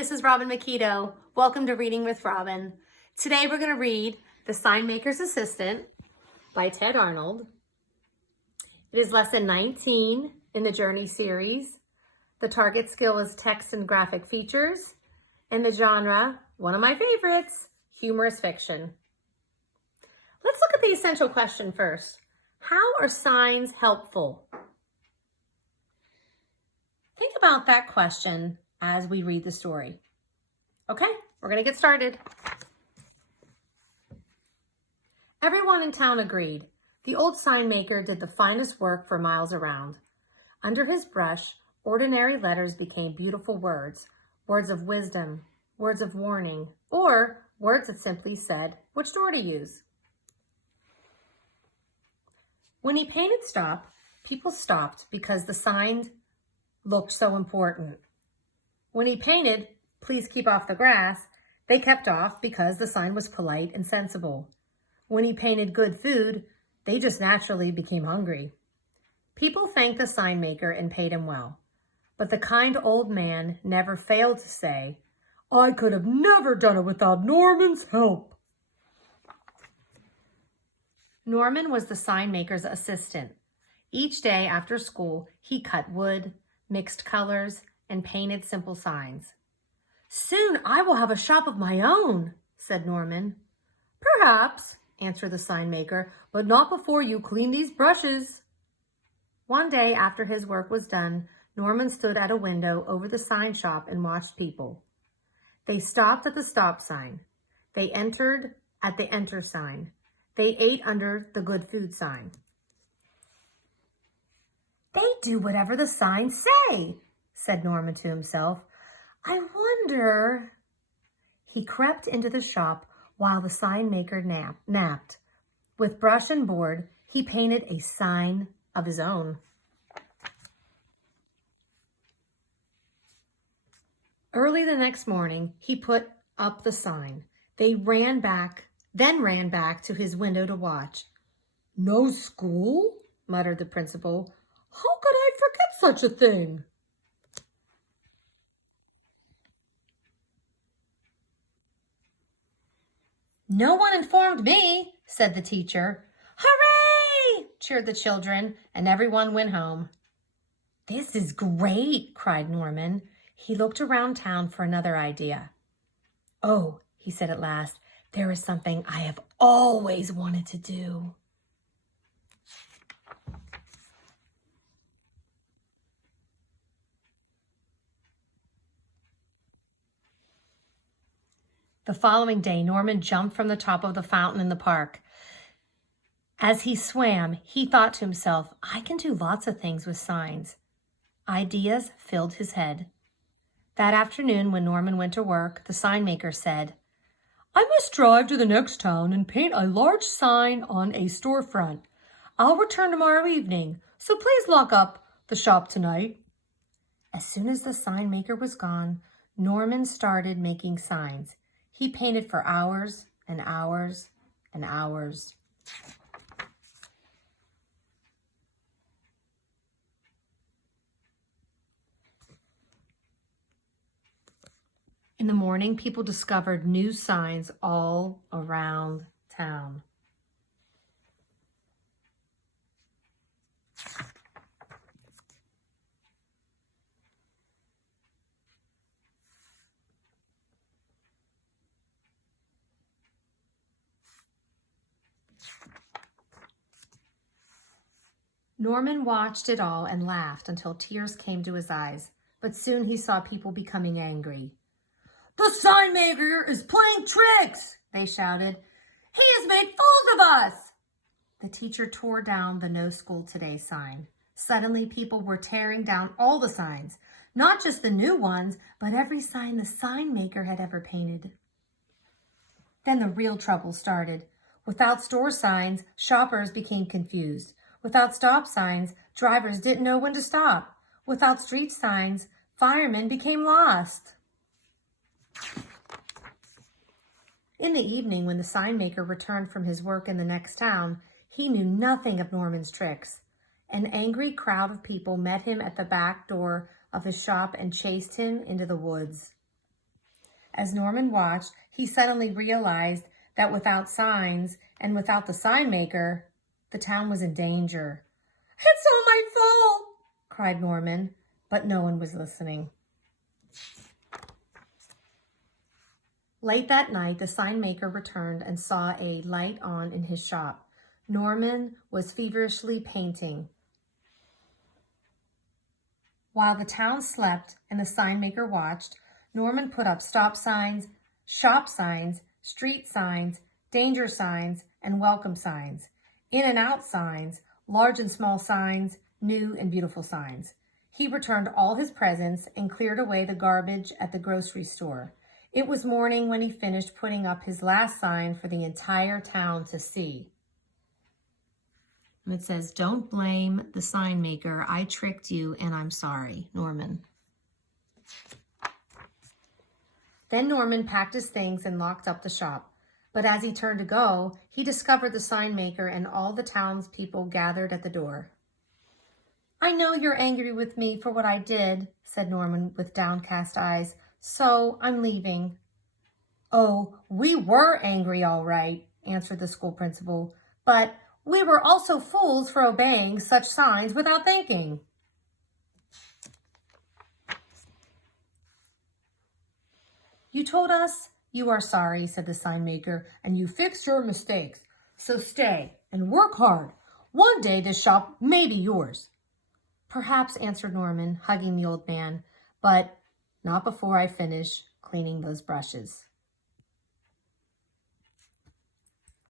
this is Robin Makito. Welcome to Reading with Robin. Today we're going to read The Signmaker's Assistant by Ted Arnold. It is lesson 19 in the Journey series. The target skill is text and graphic features. And the genre, one of my favorites, humorous fiction. Let's look at the essential question first. How are signs helpful? Think about that question as we read the story. Okay, we're going to get started. Everyone in town agreed. The old sign maker did the finest work for miles around. Under his brush, ordinary letters became beautiful words, words of wisdom, words of warning, or words that simply said which door to use. When he painted stop, people stopped because the sign looked so important. When he painted, please keep off the grass, they kept off because the sign was polite and sensible. When he painted good food, they just naturally became hungry. People thanked the sign maker and paid him well. But the kind old man never failed to say, "I could have never done it without Norman's help." Norman was the sign maker's assistant. Each day after school, he cut wood, mixed colors, and painted simple signs. "Soon I will have a shop of my own," said Norman. "Perhaps," answered the sign maker, "but not before you clean these brushes." One day after his work was done, Norman stood at a window over the sign shop and watched people. They stopped at the stop sign. They entered at the enter sign. They ate under the good food sign. "They do whatever the signs say," said Norman to himself. "I wonder..." He crept into the shop while the sign maker napped. With brush and board, he painted a sign of his own. Early the next morning, he put up the sign. Then ran back to his window to watch. "No school?" muttered the principal. "How could I forget such a thing?" "No one informed me," said the teacher. "Hooray!" cheered the children, and everyone went home. "This is great," cried Norman. He looked around town for another idea. "Oh," he said at last, "there is something I have always wanted to do." The following day, Norman jumped from the top of the fountain in the park. As he swam, he thought to himself, "I can do lots of things with signs." Ideas filled his head. That afternoon, when Norman went to work, the sign maker said, "I must drive to the next town and paint a large sign on a storefront. I'll return tomorrow evening, so please lock up the shop tonight." As soon as the sign maker was gone, Norman started making signs. He painted for hours and hours and hours. In the morning, people discovered new signs all around town. Norman watched it all and laughed until tears came to his eyes, but soon he saw people becoming angry. "The sign maker is playing tricks," they shouted. "He has made fools of us." The teacher tore down the "No School Today" sign. Suddenly, people were tearing down all the signs, not just the new ones, but every sign the sign maker had ever painted. Then the real trouble started. Without store signs, shoppers became confused. Without stop signs, drivers didn't know when to stop. Without street signs, firemen became lost. In the evening, when the sign maker returned from his work in the next town, he knew nothing of Norman's tricks. An angry crowd of people met him at the back door of his shop and chased him into the woods. As Norman watched, he suddenly realized that without signs and without the sign maker, the town was in danger. "It's all my fault," cried Norman, but no one was listening. Late that night, the sign maker returned and saw a light on in his shop. Norman was feverishly painting. While the town slept and the sign maker watched, Norman put up stop signs, shop signs, street signs, danger signs, and welcome signs, in and out signs, large and small signs, new and beautiful signs. He returned all his presents and cleared away the garbage at the grocery store. It was morning when he finished putting up his last sign for the entire town to see. It says, "Don't blame the sign maker. I tricked you and I'm sorry, Norman." Then Norman packed his things and locked up the shop. But as he turned to go, he discovered the sign maker and all the townspeople gathered at the door. "I know you're angry with me for what I did," said Norman with downcast eyes, "so I'm leaving." "Oh, we were angry, all right," answered the school principal, "but we were also fools for obeying such signs without thinking." "You told us you are sorry," said the sign maker, "and you fixed your mistakes. So stay and work hard. One day this shop may be yours." "Perhaps," answered Norman, hugging the old man, "but not before I finish cleaning those brushes."